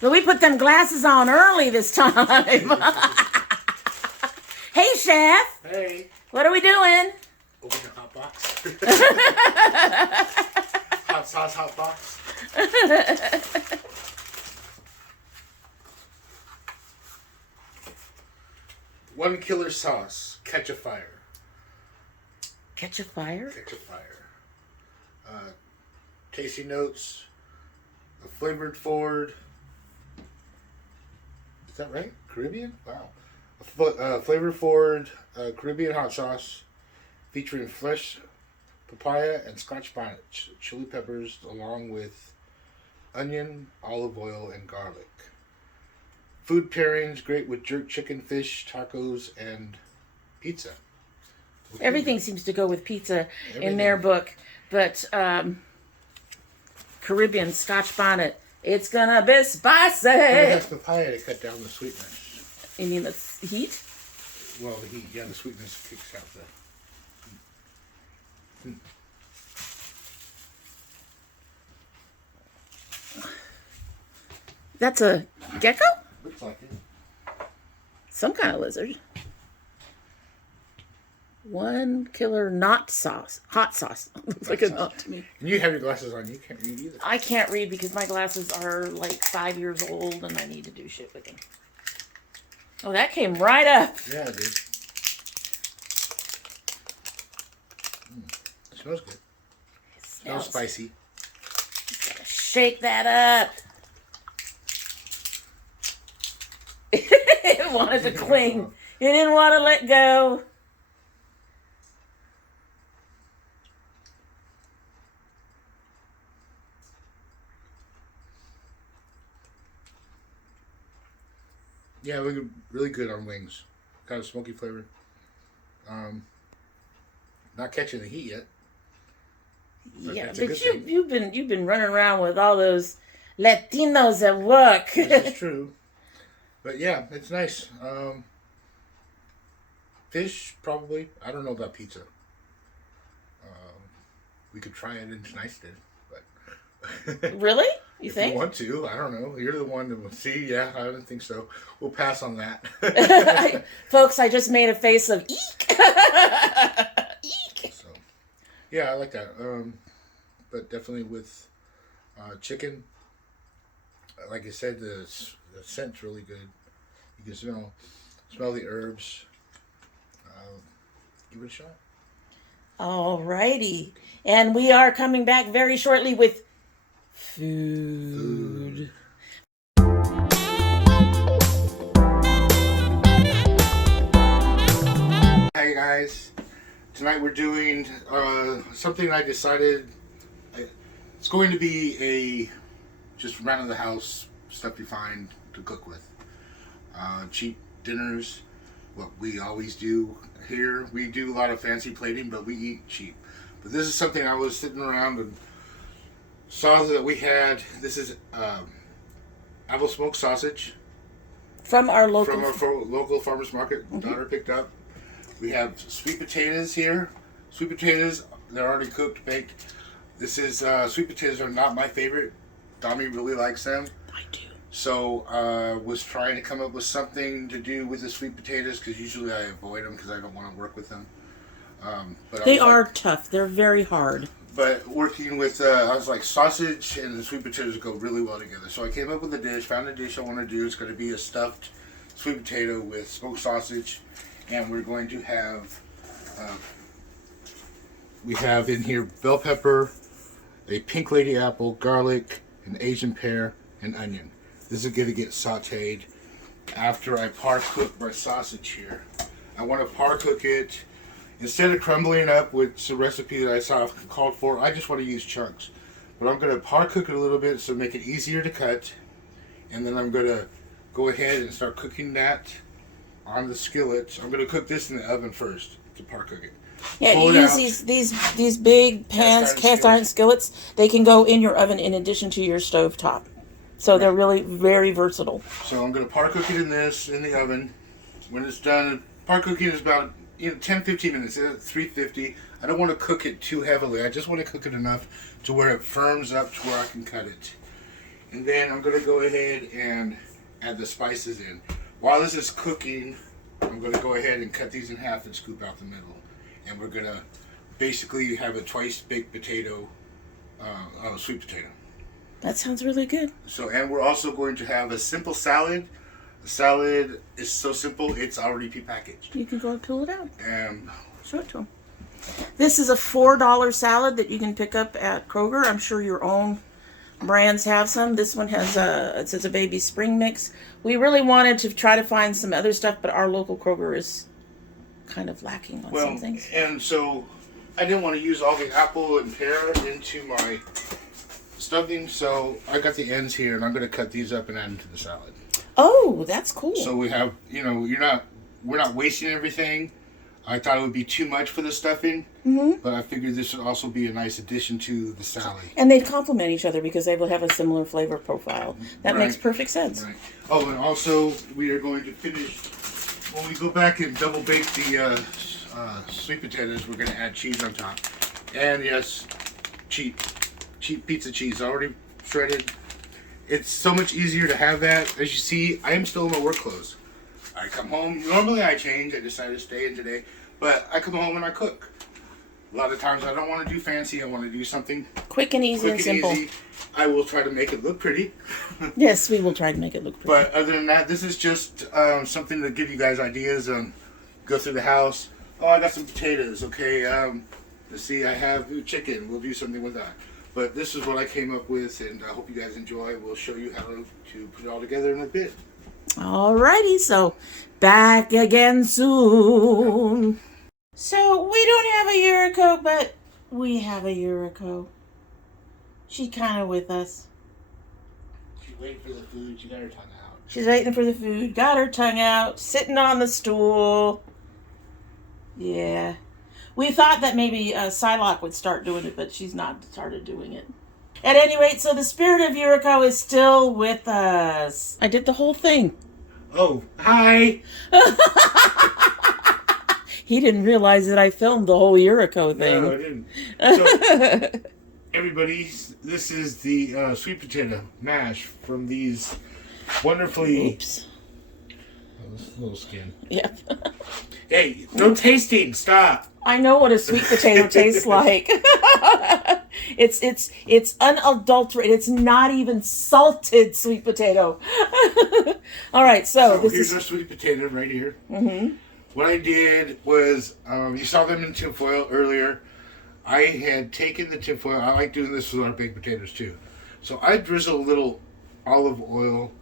So we put them glasses on early this time. Hey, Chef. Hey. What are we doing? Open the hot box. Hot sauce, hot box. One killer sauce. Catch a fire. Catch a fire? Catch a fire. Tasty notes. A flavored forward. Is that right? Caribbean? Wow. A flavor forward Caribbean hot sauce featuring fresh papaya and scotch bonnet, chili peppers, along with onion, olive oil, and garlic. Food pairings great with jerk chicken, fish, tacos, and pizza. Everything seems to go with pizza in their book, but Caribbean scotch bonnet, it's gonna be spicy. It has papaya to cut down the sweetness. You mean the heat? Well, the heat, yeah, the sweetness kicks out the... That's a gecko? Looks like it. Some kind of lizard. One killer knot sauce. Hot sauce. Looks like a knot to me. And you have your glasses on. You can't read either. I can't read because my glasses are like 5 years old and I need to do shit with them. Oh, that came right up. Yeah, it did. It smells good. It Smells spicy. Just gotta shake that up. It wanted to cling. It didn't want to let go. Yeah, really good on wings. Got a smoky flavor. Not catching the heat yet. Yeah, but you've been running around with all those Latinos at work. This is true. But yeah, it's nice. Fish, probably. I don't know about pizza. We could try it in Schneisted, but... Really? You if think? you want to, I don't know. You're the one that will see. Yeah, I don't think so. We'll pass on that. Folks, I just made a face of eek. Eek. So, yeah, I like that. But definitely with chicken, like I said, the scent's really good. You can smell the herbs. Give it a shot. Alrighty. And we are coming back very shortly with food. Hey guys, tonight we're doing something I decided it's going to be just around of the house stuff you find to cook with. Cheap dinners, what we always do here. We do a lot of fancy plating, but we eat cheap. But this is something I was sitting around and saw that we had. This is apple smoked sausage From our local local farmers market. Daughter picked up. We have sweet potatoes here. Sweet potatoes, they're already cooked, baked. This is sweet potatoes are not my favorite. Domi really likes them. I do. So was trying to come up with something to do with the sweet potatoes because usually I avoid them because I don't want to work with them. But They are tough. They're very hard. But working with, I was like, sausage and the sweet potatoes go really well together. So I came up with a dish, found a dish I want to do. It's going to be a stuffed sweet potato with smoked sausage. And we're going to have, we have in here bell pepper, a pink lady apple, garlic, an Asian pear, and onion. This is going to get sauteed after I par cook my sausage here. I want to par cook it. Instead of crumbling it up, which the recipe that I saw called for, I just want to use chunks. But I'm going to par cook it a little bit so make it easier to cut. And then I'm going to go ahead and start cooking that on the skillet. I'm going to cook this in the oven first to par cook it. Yeah, you use these big pans, cast iron skillets. They can go in your oven in addition to your stove top. So they're really very versatile. So I'm going to par cook it in the oven. When it's done, par cooking is about 10-15 minutes. It's at 350. I don't want to cook it too heavily. I just want to cook it enough to where it firms up to where I can cut it. And then I'm going to go ahead and add the spices in. While this is cooking, I'm going to go ahead and cut these in half and scoop out the middle. And we're going to basically have a twice baked potato, sweet potato. That sounds really good. So, and we're also going to have a simple salad. The salad is so simple, it's already prepackaged. You can go and pull it out. And show it to them. This is a $4 salad that you can pick up at Kroger. I'm sure your own brands have some. This one has it says a baby spring mix. We really wanted to try to find some other stuff, but our local Kroger is kind of lacking on some things. And so I didn't want to use all the apple and pear into my stuffing, so I got the ends here, and I'm going to cut these up and add them to the salad. Oh, that's cool. So we have, we're not wasting everything. I thought it would be too much for the stuffing, but I figured this would also be a nice addition to the salad. And they complement each other because they will have a similar flavor profile. That makes perfect sense. Right. Oh, and also we are going to finish, when we go back and double bake the sweet potatoes, we're going to add cheese on top. And yes, cheap pizza cheese, already shredded. It's so much easier to have that. As you see, I am still in my work clothes. I come home, normally I change, I decided to stay in today, but I come home and I cook. A lot of times I don't want to do fancy, I want to do something quick and easy and simple. Easy. I will try to make it look pretty. Yes, we will try to make it look pretty. But other than that, this is just something to give you guys ideas on, go through the house. Oh, I got some potatoes, okay, let's see, I have chicken, we'll do something with that. But this is what I came up with, and I hope you guys enjoy. We'll show you how to put it all together in a bit. Alrighty, so back again soon. So we don't have a Yuriko, but we have a Yuriko. She's kind of with us. She's waiting for the food. She got her tongue out. She's waiting for the food. Got her tongue out. Sitting on the stool. Yeah. We thought that maybe Psylocke would start doing it, but she's not started doing it. At any rate, so the spirit of Yuriko is still with us. I did the whole thing. Oh, hi. He didn't realize that I filmed the whole Yuriko thing. No, I didn't. So, everybody, this is the sweet potato mash from these wonderfully... Oops. Little skin. Yep. Hey, no tasting. Stop. I know what a sweet potato tastes like. It's unadulterated. It's not even salted sweet potato. All right, so this here's is our sweet potato right here. Mm-hmm. What I did was, you saw them in tinfoil earlier. I had taken the tinfoil. I like doing this with our baked potatoes too. So I drizzle a little olive oil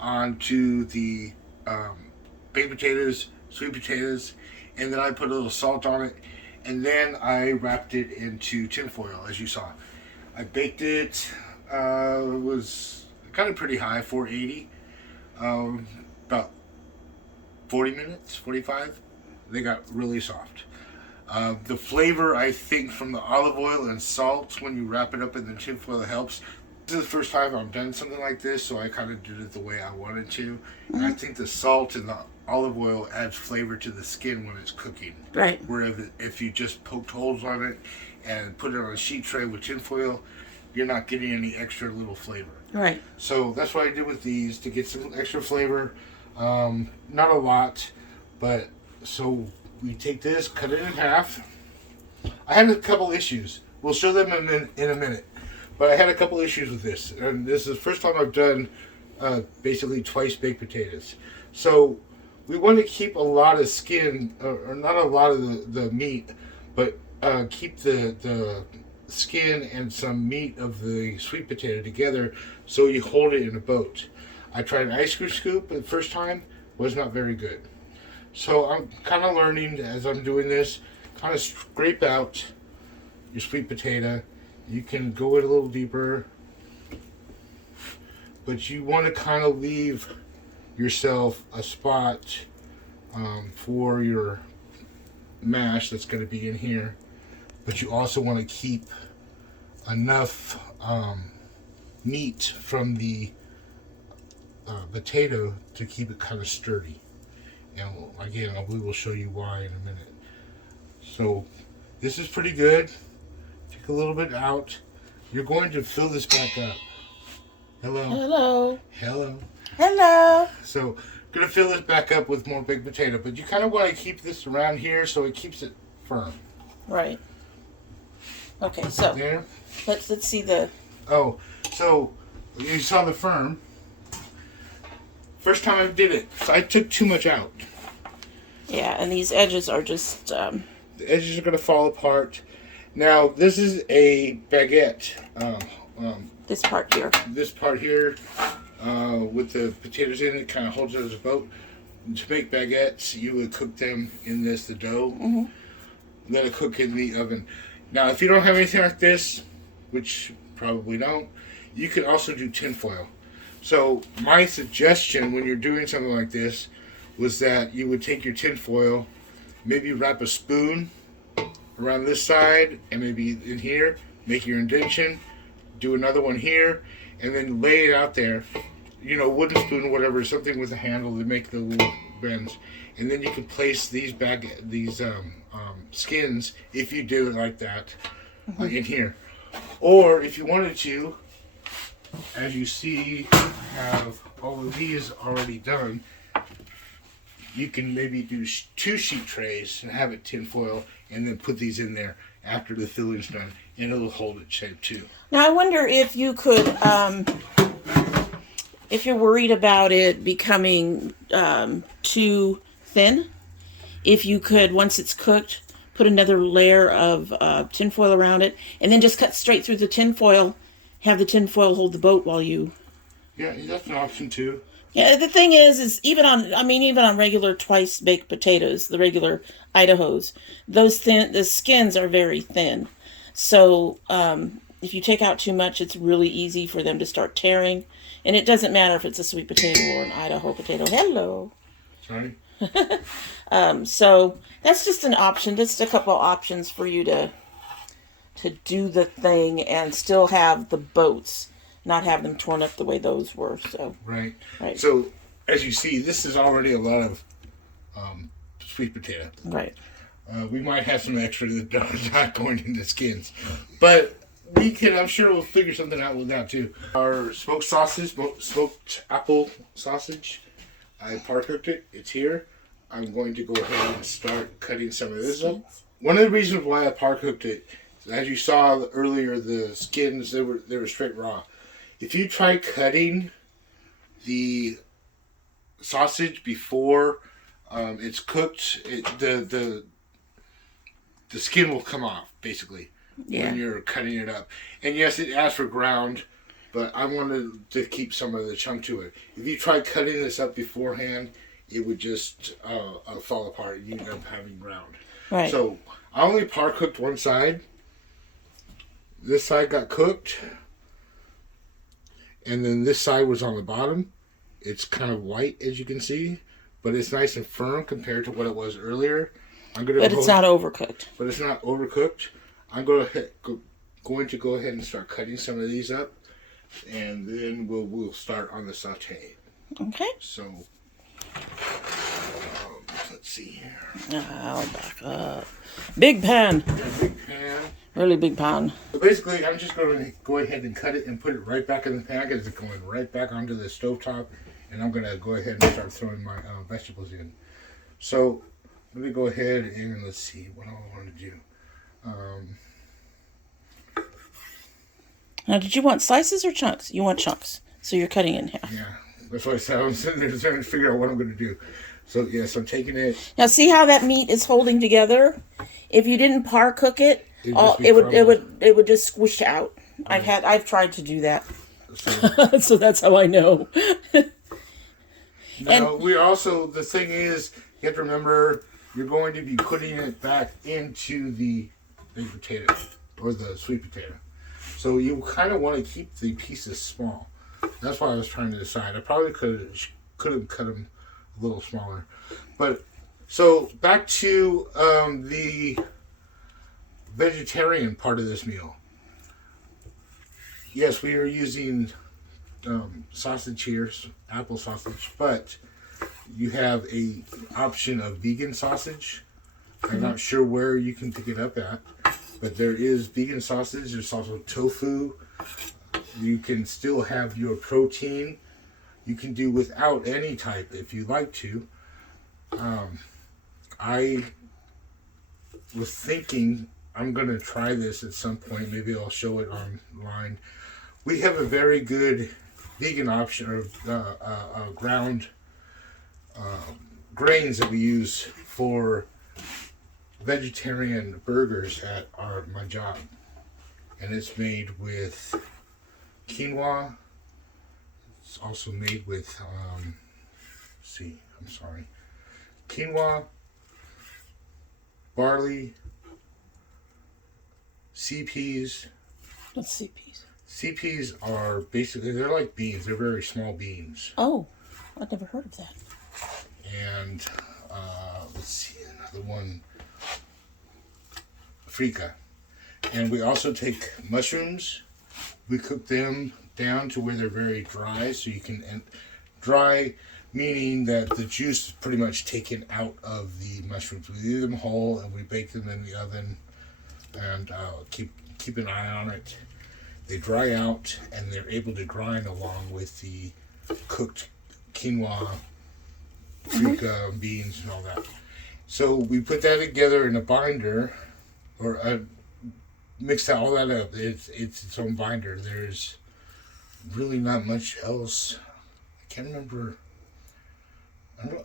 onto the baked potatoes, sweet potatoes, and then I put a little salt on it, and then I wrapped it into tinfoil, as you saw. I baked it, it was kind of pretty high, 480, about 40 minutes, 45. They got really soft. The flavor, I think, from the olive oil and salt, when you wrap it up in the tinfoil, helps. This is the first time I've done something like this, so I kind of did it the way I wanted to. And I think the salt and the olive oil adds flavor to the skin when it's cooking. right. Whereas if you just poked holes on it and put it on a sheet tray with tinfoil, you're not getting any extra little flavor. Right. So that's what I did with these, to get some extra flavor. Not a lot, but so we take this, cut it in half. I had a couple issues. We'll show them in a minute. But I had a couple issues with this. And this is the first time I've done basically twice baked potatoes. So we want to keep a lot of skin, or not a lot of the meat, but keep the skin and some meat of the sweet potato together, so you hold it in a boat. I tried an ice cream scoop the first time, was not very good. So I'm kind of learning as I'm doing this, kind of scrape out your sweet potato. You can go in a little deeper, but you want to kind of leave yourself a spot for your mash that's going to be in here, but you also want to keep enough meat from the potato to keep it kind of sturdy. And again, we will show you why in a minute. So this is pretty good. Take a little bit out. You're going to fill this back up. Hello. Hello. Hello. Hello. So, I'm going to fill this back up with more baked potato, but you kind of want to keep this around here so it keeps it firm. Right. Okay, so There. let's see the... Oh, so you saw the firm. First time I did it, so I took too much out. Yeah, and these edges are just... The edges are going to fall apart. Now, this is a baguette. this part here. This part here with the potatoes in it kind of holds it as a boat. To make baguettes, you would cook them in the dough. Mm-hmm. Let it cook in the oven. Now, if you don't have anything like this, which probably don't, you can also do tinfoil. So my suggestion when you're doing something like this was that you would take your tinfoil, maybe wrap a spoon around this side and maybe in here, make your indentation, do another one here, and then lay it out there. You know, wooden spoon or whatever, something with a handle to make the little bends. And then you can place these skins, if you do it like that, in here. Or if you wanted to, as you see, have all of these already done, you can maybe do 2 sheet trays and have it tinfoil and then put these in there after the filling's done, and it'll hold its shape too. Now I wonder if you could, if you're worried about it becoming too thin, if you could, once it's cooked, put another layer of tinfoil around it, and then just cut straight through the tinfoil, have the tinfoil hold the boat while you... Yeah, that's an option too. Yeah, the thing is even on regular twice baked potatoes, the regular Idahos, the skins are very thin. So if you take out too much, it's really easy for them to start tearing. And it doesn't matter if it's a sweet potato or an Idaho potato. Hello. Sorry. So that's just an option. Just a couple of options for you to do the thing and still have the boats, not have them torn up the way those were. So Right. Right. So as you see, this is already a lot of sweet potato. Right. We might have some extra that's not going into skins, but we can. I'm sure we'll figure something out with that too. Our smoked sausage, smoked apple sausage. I par cooked it. It's here. I'm going to go ahead and start cutting some of this up. One of the reasons why I par cooked it, as you saw earlier, the skins they were straight raw. If you try cutting the sausage before it's cooked, the skin will come off basically when you're cutting it up. And yes, it asks for ground, but I wanted to keep some of the chunk to it. If you try cutting this up beforehand, it would just fall apart and you end up having ground. Right. So I only par cooked one side. This side got cooked, and then this side was on the bottom. It's kind of white, as you can see, but it's nice and firm compared to what it was earlier. But it's not overcooked. But it's not overcooked. I'm going to go ahead and start cutting some of these up, and then we'll start on the saute. Okay. So let's see here. I'll back up. Big pan. Big pan. Really big pan. So basically, I'm just going to go ahead and cut it and put it right back in the pan because it's going right back onto the stovetop, and I'm going to go ahead and start throwing my vegetables in. So let me go ahead and let's see what I want to do. Now, did you want slices or chunks? You want chunks, so you're cutting it in half. Yeah, that's why I said I'm sitting there trying to figure out what I'm going to do. So yes, I'm taking it. Now, see how that meat is holding together? If you didn't par cook it, it would just squish out. Right. I've tried to do that, so that's how I know. Now we also, the thing is, you have to remember you're going to be putting it back into the baked potato or the sweet potato. So you kind of want to keep the pieces small. That's why I was trying to decide. I probably could have cut them a little smaller. But so back to the vegetarian part of this meal. Yes, we are using sausage here, apple sausage, but you have a option of vegan sausage. I'm not sure where you can pick it up at, but there is vegan sausage. There's also tofu. You can still have your protein. You can do without any type if you like to. I was thinking I'm going to try this at some point. Maybe I'll show it online. We have a very good vegan option of ground grains that we use for vegetarian burgers at my job. And it's made with quinoa. It's also made with, quinoa, barley, sea peas. What's sea peas? Sea peas are basically, they're like beans. They're very small beans. Oh, I've never heard of that. And, let's see, another one, Africa. And we also take mushrooms. We cook them down to where they're very dry, so you can, and dry meaning that the juice is pretty much taken out of the mushrooms. We leave them whole and we bake them in the oven and keep an eye on it. They dry out and they're able to grind along with the cooked quinoa, africa, beans, and all that. So we put that together in a binder, or mix all that up. It's its own binder. There's really not much else. I can't remember.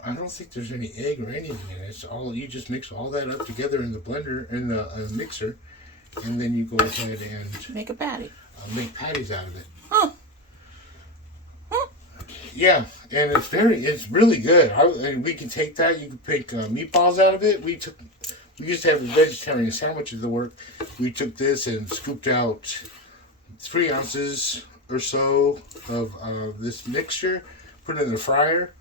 I don't think there's any egg or anything in it. It's all, you just mix all that up together in the blender, in the mixer, and then you go ahead and make a patty. Make patties out of it. Huh. Yeah, and it's really good. And we can take that. You can make meatballs out of it. We used to have vegetarian sandwiches that work. We took this and scooped out 3 ounces or so of this mixture, put it in the fryer,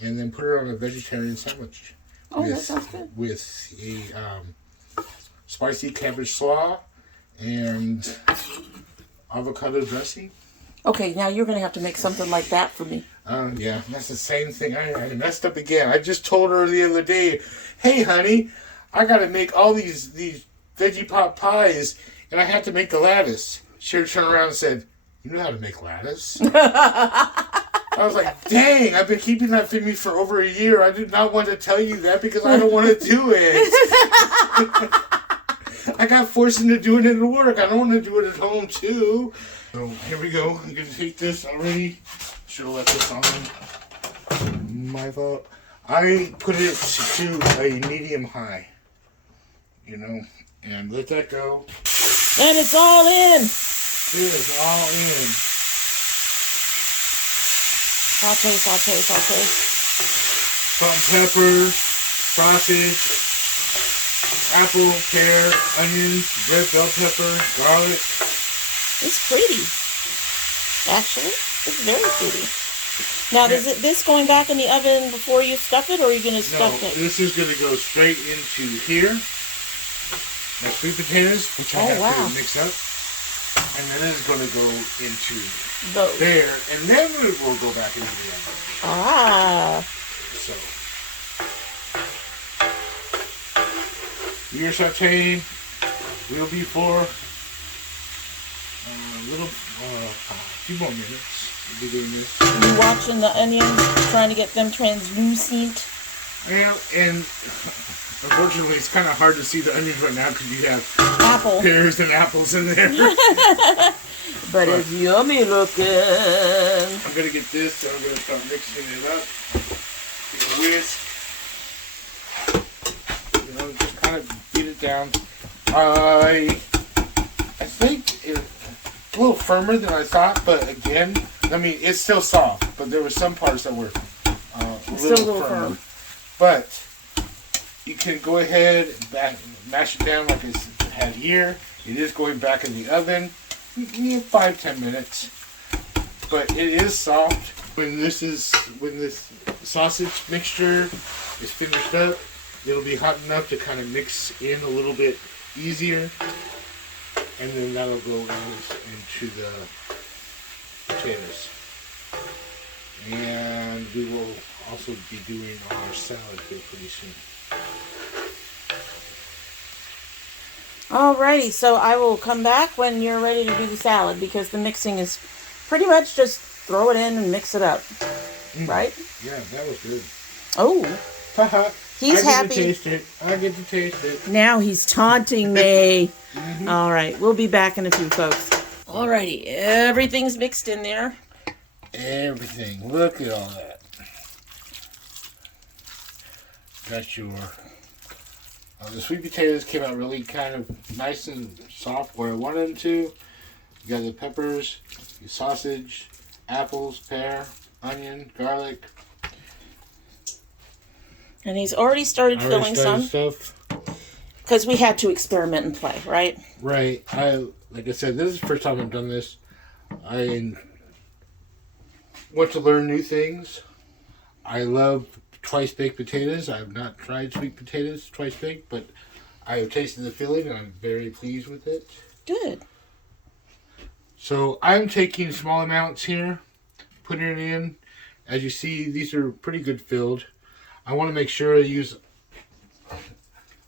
and then put it on a vegetarian sandwich. Oh, that sounds good. With a spicy cabbage slaw and avocado dressing. Okay, now you're going to have to make something like that for me. Yeah, that's the same thing. I messed up again. I just told her the other day, hey, honey, I got to make all these veggie pot pies, and I had to make the lettuce. She turned around and said, you know how to make lettuce? I was like, dang, I've been keeping that from me for over a year. I did not want to tell you that because I don't want to do it. I got forced into doing it at work. I don't want to do it at home, too. So here we go. I'm going to take this already. Should have left this on. My fault. I put it to a medium high, and let that go. And it's all in. It is all in. Saute. Salt and pepper, sausage, apple, pear, onions, red bell pepper, garlic. It's pretty. Actually, it's very pretty. Now, is this going back in the oven before you stuff it, or are you going to stuff it? No, this is going to go straight into here. My sweet potatoes, which I have to mix up. And then it's going to go into there, and then it will go back into the oven. Ah. So, you're sauteing. We'll be for a few more minutes. We'll be doing this. Are you watching the onions, trying to get them translucent? Yeah, and unfortunately, it's kind of hard to see the onions right now because you have pears and apples in there. But it's yummy looking. I'm going to get this, so I'm going to start mixing it up. Get a whisk. Just kind of beat it down. I think it's a little firmer than I thought, but again, it's still soft, but there were some parts that were a little firmer. But you can go ahead and mash it down like I had here. It is going back in the oven. 5-10 minutes. But it is soft. When this sausage mixture is finished up, it'll be hot enough to kind of mix in a little bit easier. And then that'll go into the potatoes. And we will also be doing our salad here pretty soon. Alrighty, so I will come back when you're ready to do the salad because the mixing is pretty much just throw it in and mix it up, right? Yeah, that was good. Oh, Haha. he's I happy. Get to taste it. I get to taste it. Now he's taunting me. All right, we'll be back in a few, folks. Alrighty, everything's mixed in there. Everything. Look at all that. Got your... the sweet potatoes came out really kind of nice and soft where I wanted them to. You got the peppers, your sausage, apples, pear, onion, garlic. And he's already started filling some. Stuff. Because we had to experiment and play, right? Right. Like I said, this is the first time I've done this. I want to learn new things. I love twice baked potatoes. I have not tried sweet potatoes twice baked, but I have tasted the filling and I'm very pleased with it. Good. So I'm taking small amounts here, putting it in. As you see, these are pretty good filled. I want to make sure I use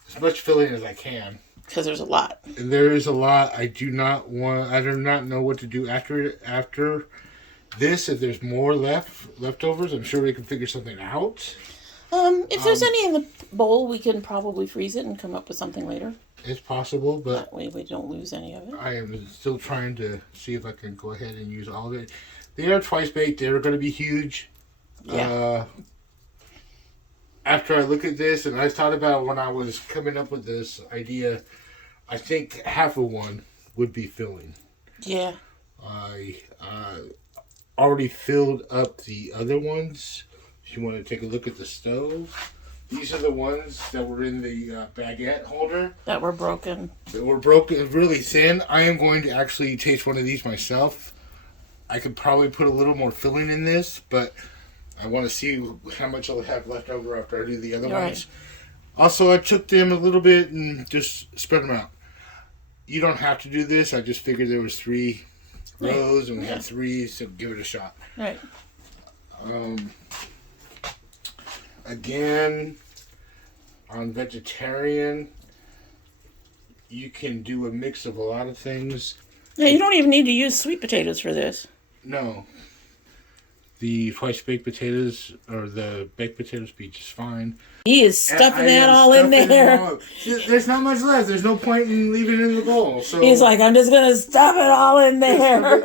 as much filling as I can. Because there's a lot. And there is a lot. I do not know what to do after this. If there's more leftovers, I'm sure we can figure something out. If there's any in the bowl, we can probably freeze it and come up with something later. It's possible, but that way we don't lose any of it. I am still trying to see if I can go ahead and use all of it. They are twice baked. They're going to be huge. Yeah. After I look at this, and I thought about when I was coming up with this idea, I think half of one would be filling. Yeah. I already filled up the other ones. If you want to take a look at the stove, these are the ones that were in the baguette holder. That were broken. That were broken, really thin. I am going to actually taste one of these myself. I could probably put a little more filling in this, but I want to see how much I'll have left over after I do the other ones. Also, I took them a little bit and just spread them out. You don't have to do this. I just figured there was 3 rows and we had 3, so give it a shot. Right. Again, on vegetarian, you can do a mix of a lot of things. Yeah, you don't even need to use sweet potatoes for this. No. The twice baked potatoes or the baked potatoes be just fine. He is stuffing that all in there. There's not much left. There's no point in leaving it in the bowl. So he's like, I'm just going to stuff it all in there.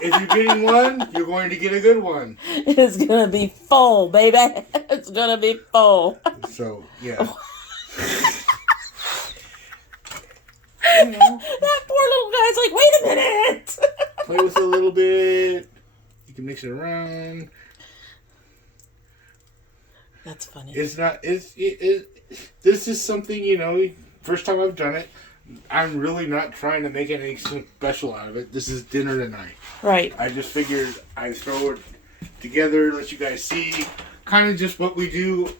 If you're getting one, you're going to get a good one. It's going to be full, baby. It's going to be full. So, yeah. That poor little guy's like, wait a minute. Play with it a little bit. You can mix it around. That's funny. It's not. This is something, first time I've done it. I'm really not trying to make anything special out of it. This is dinner tonight. Right. I just figured I'd throw it together, let you guys see, kind of just what we do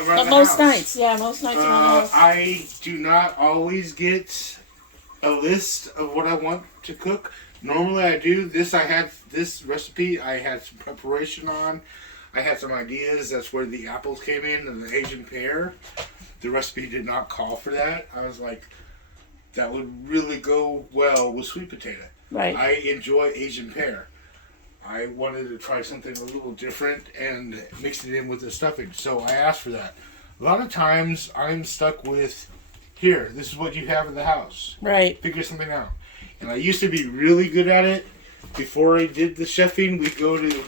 around the most house. nights. Yeah, most nights around the house. I do not always get a list of what I want to cook. Normally I do. This recipe I had some preparation on. I had some ideas. That's where the apples came in and the Asian pear. The recipe did not call for that. I was like, that would really go well with sweet potato. Right. I enjoy Asian pear. I wanted to try something a little different and mix it in with the stuffing. So I asked for that. A lot of times I'm stuck with, here, this is what you have in the house. Right. Figure something out. And I used to be really good at it. Before I did the chefing, we'd go to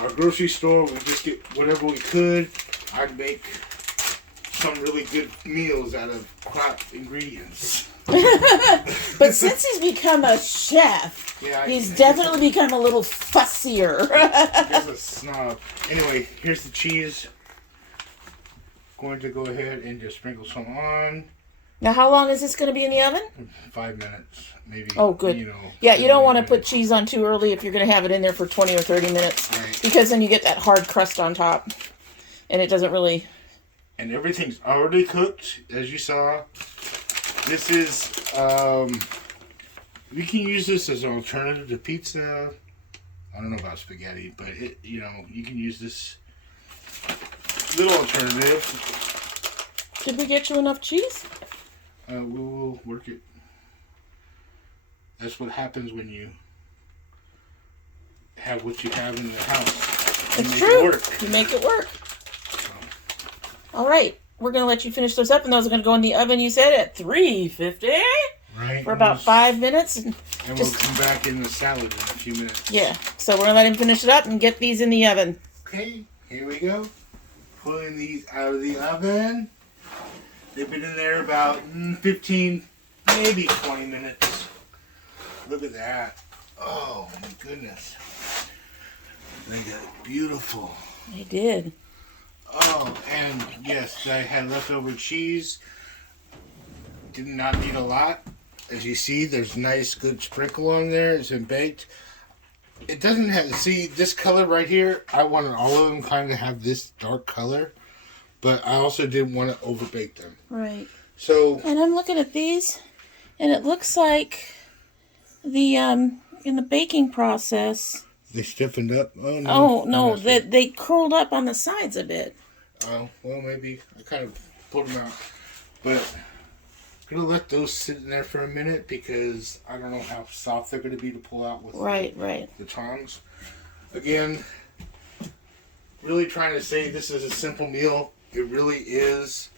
our grocery store, we'd just get whatever we could. I'd make some really good meals out of crap ingredients. But since he's become a chef, he's definitely become a little fussier. He's a snob. Anyway, here's the cheese. Going to go ahead and just sprinkle some on. Now, how long is this going to be in the oven? 5 minutes, maybe. Oh, good. Yeah, you don't want to put cheese on too early if you're going to have it in there for 20 or 30 minutes. Right. Because then you get that hard crust on top. And it doesn't really... And everything's already cooked, as you saw. This is, we can use this as an alternative to pizza. I don't know about spaghetti, but you can use this little alternative. Did we get you enough cheese? We will work it. That's what happens when you have what you have in the house. It's true. You make it work. All right. We're going to let you finish those up, and those are going to go in the oven, you said, at 350. Right. For about 5 minutes. And we'll come back in the salad in a few minutes. Yeah. So we're going to let him finish it up and get these in the oven. Okay. Here we go. Pulling these out of the oven. They've been in there about 15, maybe 20 minutes. Look at that. Oh, my goodness. They got beautiful. They did. Oh, and yes, I had leftover cheese. Did not need a lot. As you see, there's nice, good sprinkle on there. It's been baked. It doesn't have, see, this color right here, I wanted all of them kind of have this dark color, but I also didn't want to overbake them. Right. So. And I'm looking at these, and it looks like the, in the baking process. They stiffened up? Oh, no. Oh, no, they curled up on the sides a bit. Oh, well, maybe. I kind of pulled them out. But I'm going to let those sit in there for a minute because I don't know how soft they're going to be to pull out with the tongs. Again, really trying to say this is a simple meal. It really is.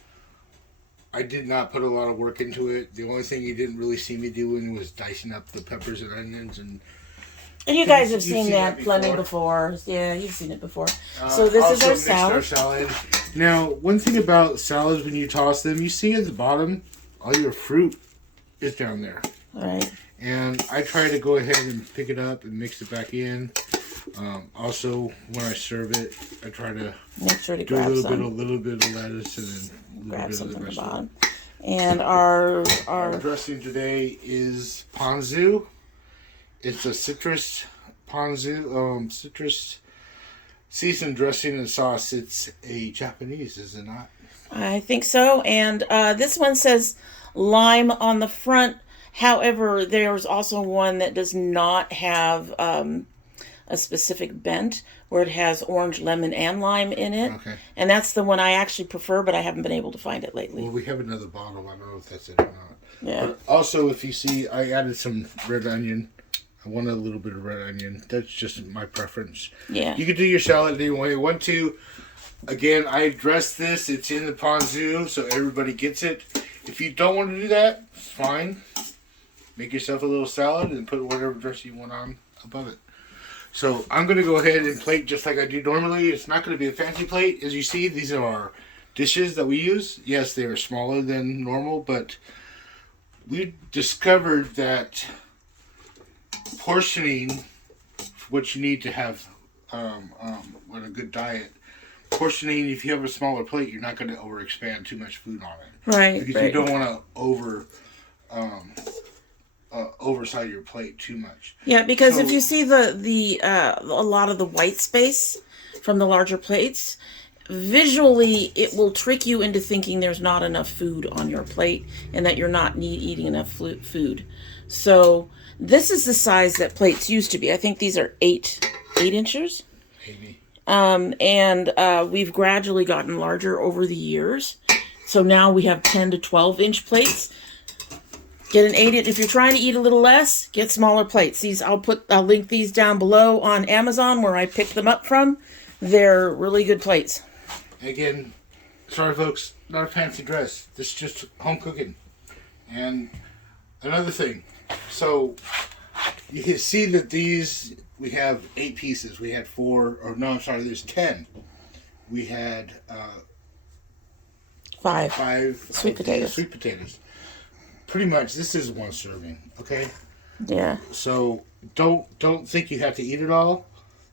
I did not put a lot of work into it. The only thing you didn't really see me doing was dicing up the peppers and onions and you guys have seen that plenty before. Yeah, you've seen it before. So this is our salad. Now, one thing about salads, when you toss them, you see at the bottom, all your fruit is down there. All right. And I try to go ahead and pick it up and mix it back in. Also, when I serve it, I try to make sure to do grab a little bit of lettuce and then grab some from the bottom. And our dressing today is ponzu. It's a citrus ponzu, citrus seasoned dressing and sauce. It's a Japanese, is it not? I think so. And this one says lime on the front. However, there's also one that does not have a specific bent, where it has orange, lemon, and lime in it. Okay. And that's the one I actually prefer, but I haven't been able to find it lately. Well, we have another bottle. I don't know if that's it or not. Yeah. But also, if you see, I added some red onion. I want a little bit of red onion. That's just my preference. Yeah. You can do your salad any way you want to. Again, I dressed this. It's in the ponzu, so everybody gets it. If you don't want to do that, it's fine. Make yourself a little salad and put whatever dressing you want on above it. So I'm going to go ahead and plate just like I do normally. It's not going to be a fancy plate. As you see, these are our dishes that we use. Yes, they are smaller than normal, but we discovered that portioning, what you need to have on a good diet, portioning, if you have a smaller plate, you're not going to overexpand too much food on it. Right. Because you don't want to oversize your plate too much. Yeah, because if you see a lot of the white space from the larger plates, visually it will trick you into thinking there's not enough food on your plate and that you're not eating enough food. So this is the size that plates used to be. I think these are 8 inches. Maybe. And we've gradually gotten larger over the years. So now we have 10 to 12 inch plates. Get an 8 inch. If you're trying to eat a little less, get smaller plates. These I'll link these down below on Amazon where I picked them up from. They're really good plates. Again, sorry folks, not a fancy dress. This is just home cooking. And another thing, so you can see that these, we have 8 pieces. We had 4, or no, I'm sorry, there's 10. We had 5 sweet potatoes. Sweet potatoes. Pretty much, this is 1 serving. Okay. Yeah. So don't think you have to eat it all.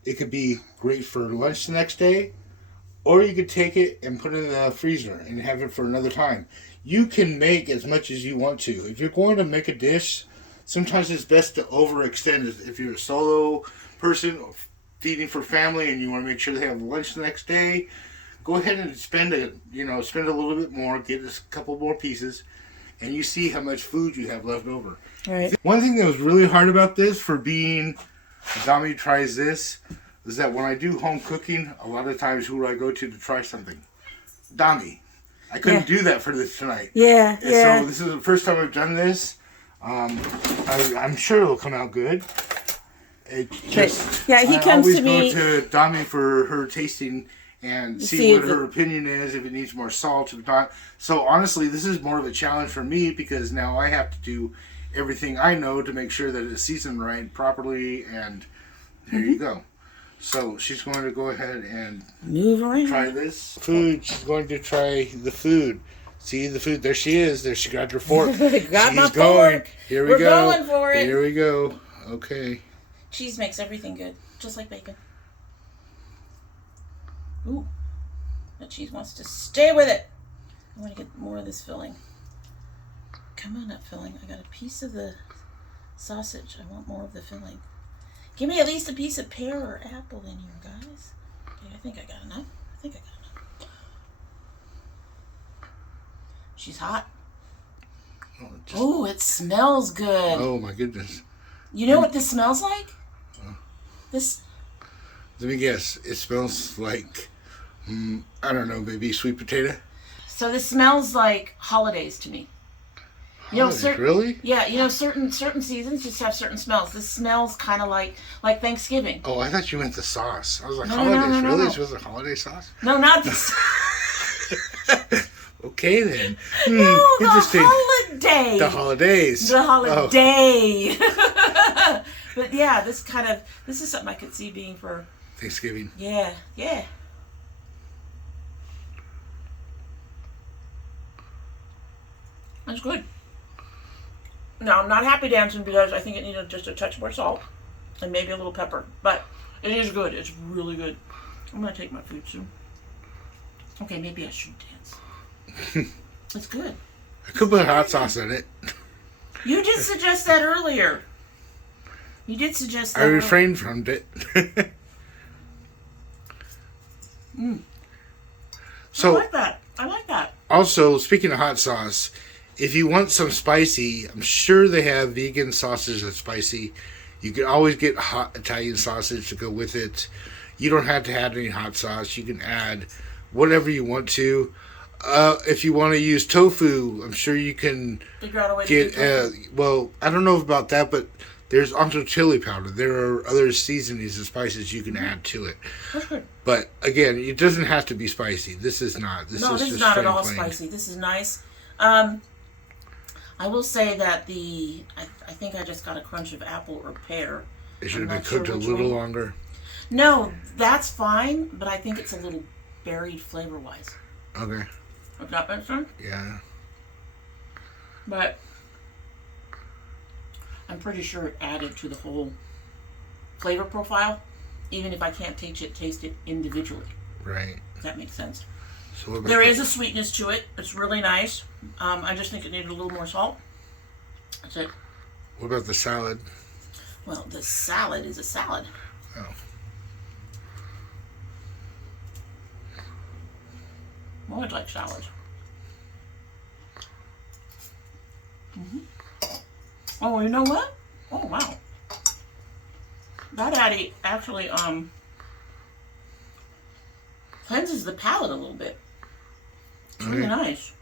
It could be great for lunch the next day, or you could take it and put it in the freezer and have it for another time. You can make as much as you want to. If you're going to make a dish, sometimes it's best to overextend it. If you're a solo person or feeding for family and you want to make sure they have lunch the next day, go ahead and spend a little bit more, get a couple more pieces, and you see how much food you have left over. Right. One thing that was really hard about this, for being Dommy tries this, is that when I do home cooking, a lot of times who do I go to try something? Dommy. I couldn't do that for this tonight. Yeah, And so this is the first time I've done this. I'm sure it'll come out good. It just, yeah, he I comes always to me. go to Dami for her tasting and see what her opinion is, if it needs more salt, if not. So honestly, this is more of a challenge for me because now I have to do everything I know to make sure that it's seasoned right, properly, and there you go. So she's going to go ahead and move around. Try this food. She's going to try the food. See the food. There she is. There she grabbed her fork. Got my going. Fork. Here we We're go. going for it. Here we go. Okay. Cheese makes everything good, just like bacon. Ooh, that cheese wants to stay with it. I want to get more of this filling. Come on up, filling. I got a piece of the sausage. I want more of the filling. Give me at least a piece of pear or apple in here, guys. Okay, I think I got enough. She's hot. Oh, it smells good. Oh my goodness. You know what this smells like? This. Let me guess. It smells like, I don't know, maybe sweet potato? So this smells like holidays to me. You know, really? Yeah, you know, certain seasons just have certain smells. This smells kind of like Thanksgiving. Oh, I thought you meant the sauce. I was like, holidays? No. Really? It was a holiday sauce? No, not this. Okay then. No, interesting. The holidays. The holiday. Oh. But yeah, this is something I could see being for Thanksgiving. Yeah. That's good. Now, I'm not happy dancing because I think it needed just a touch more salt and maybe a little pepper. But it is good. It's really good. I'm going to take my food soon. Okay, maybe I should dance. It's good. I could put hot sauce in it. You did suggest that earlier. I refrained from it. So, I like that. Also, speaking of hot sauce, if you want some spicy, I'm sure they have vegan sausage that's spicy. You can always get hot Italian sausage to go with it. You don't have to add any hot sauce. You can add whatever you want to. If you want to use tofu, I'm sure you can figure out a way get. To do well, I don't know about that, but there's also chili powder. There are other seasonings and spices you can add to it. That's good. But again, it doesn't have to be spicy. This is not. This is not at all plain. spicy. This is nice. I will say that I think I just got a crunch of apple or pear. It should have been cooked a little longer. No, that's fine, but I think it's a little buried flavor-wise. Okay. If that makes sense? Yeah. But I'm pretty sure it added to the whole flavor profile, even if I can't taste it individually. Right. If that makes sense. So there is a sweetness to it. It's really nice. I just think it needed a little more salt. That's it. What about the salad? Well, the salad is a salad. Oh. Well, I like salads. Oh, you know what? Oh, wow. That actually cleanses the palate a little bit. It's really nice.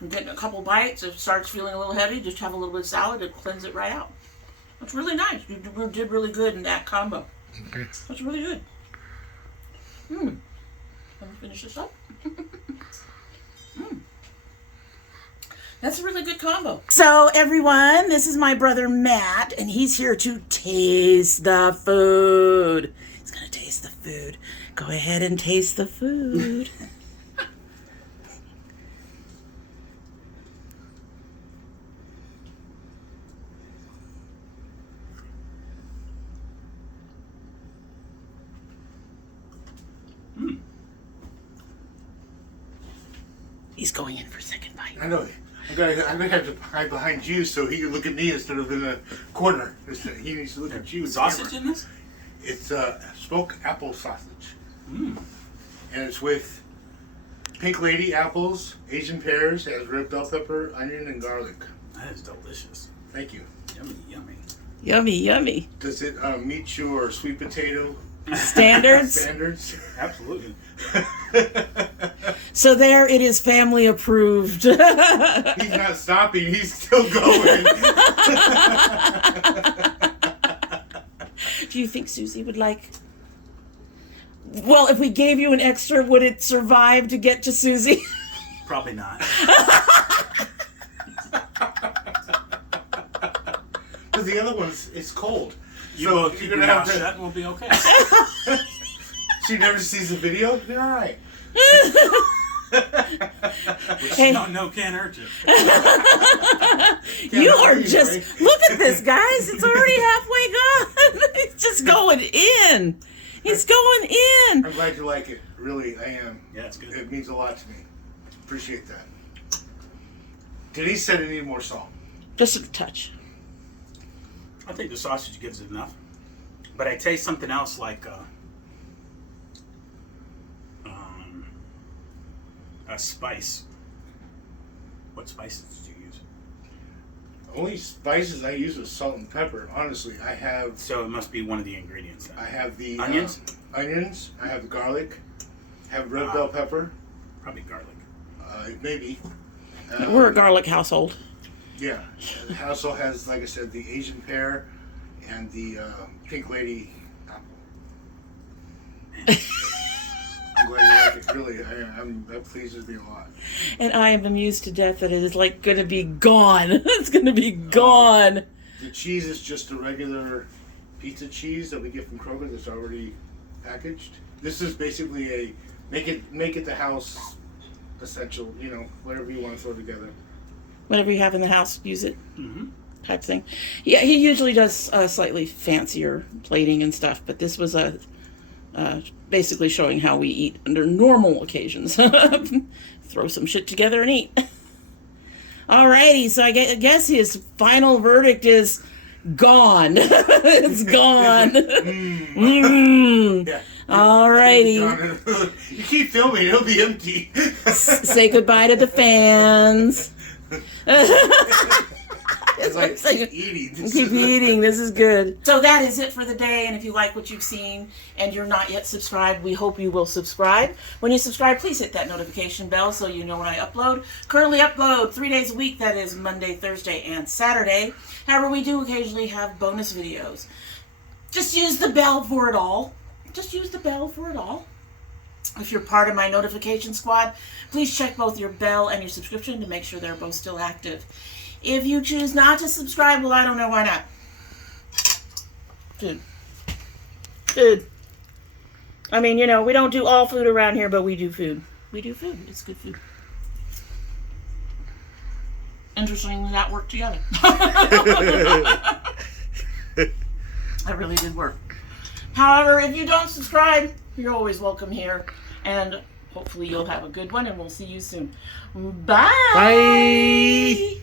I'm getting a couple bites. If it starts feeling a little heavy, just have a little bit of salad to cleanse it right out. That's really nice. You did really good in that combo. Okay. That's really good. Let me finish this up. That's a really good combo. So, everyone, this is my brother Matt, and he's here to taste the food. He's going to taste the food. Go ahead and taste the food. He's going in for a second bite. I know. I'm gonna have to hide behind you so he can look at me instead of in the corner. He needs to look at you. Sausage in this? It's smoked apple sausage. And it's with Pink Lady apples, Asian pears, it has red bell pepper, onion, and garlic. That is delicious. Thank you. Yummy, yummy. Yummy, yummy. Does it meet your sweet potato standards? Standards? Absolutely. So there it is, family approved. He's not stopping. He's still going. Do you think Susie would like... Well, if we gave you an extra, would it survive to get to Susie? Probably not. Because the other one's, it's cold. You So will you're keep gonna your have mouth to- shut and we'll be okay. She never sees the video? You're alright. Hey. No, can't hurt you. You hurt are you, just... right? Look at this, guys. It's already halfway gone. He's just going in. He's going in. I'm glad you like it. Really, I am. Yeah, it's good. It means a lot to me. Appreciate that. Denise said it needed more salt. Just a touch. I think the sausage gives it enough. But I taste something else like a spice. What spices did you use? Only spices I use is salt and pepper. Honestly, I have So it must be one of the ingredients then. I have the Onions? Onions. I have the garlic. I have red bell pepper. Probably garlic. Maybe. We're a garlic household. Yeah. The house also has, like I said, the Asian pear and the pink lady apple. I'm glad you like it. Really, that pleases me a lot. And I am amused to death that it is like going to be gone. It's going to be gone. The cheese is just a regular pizza cheese that we get from Kroger that's already packaged. This is basically a make it the house essential, you know, whatever you want to throw together. Whatever you have in the house, use it. Mm-hmm. Type thing. Yeah, he usually does slightly fancier plating and stuff, but this was basically showing how we eat under normal occasions. Throw some shit together and eat. Alrighty, so I guess his final verdict is gone. It's gone. Yeah. Alrighty. You keep filming, it'll be empty. Say goodbye to the fans. It's like keep eating. Keep eating. This is good. So that is it for the day. And if you like what you've seen and you're not yet subscribed, we hope you will subscribe. When you subscribe, please hit that notification bell so you know when I upload. Currently upload 3 days a week. That is Monday, Thursday, and Saturday. However, we do occasionally have bonus videos. Just use the bell for it all. Just use the bell for it all. If you're part of my notification squad, please check both your bell and your subscription to make sure they're both still active. If you choose not to subscribe, well, I don't know why not. Food. Food. I mean, you know, we don't do all food around here, but we do food. We do food. It's good food. Interestingly, that worked together. That really did work. However, if you don't subscribe, you're always welcome here. And hopefully you'll have a good one, and we'll see you soon. Bye! Bye!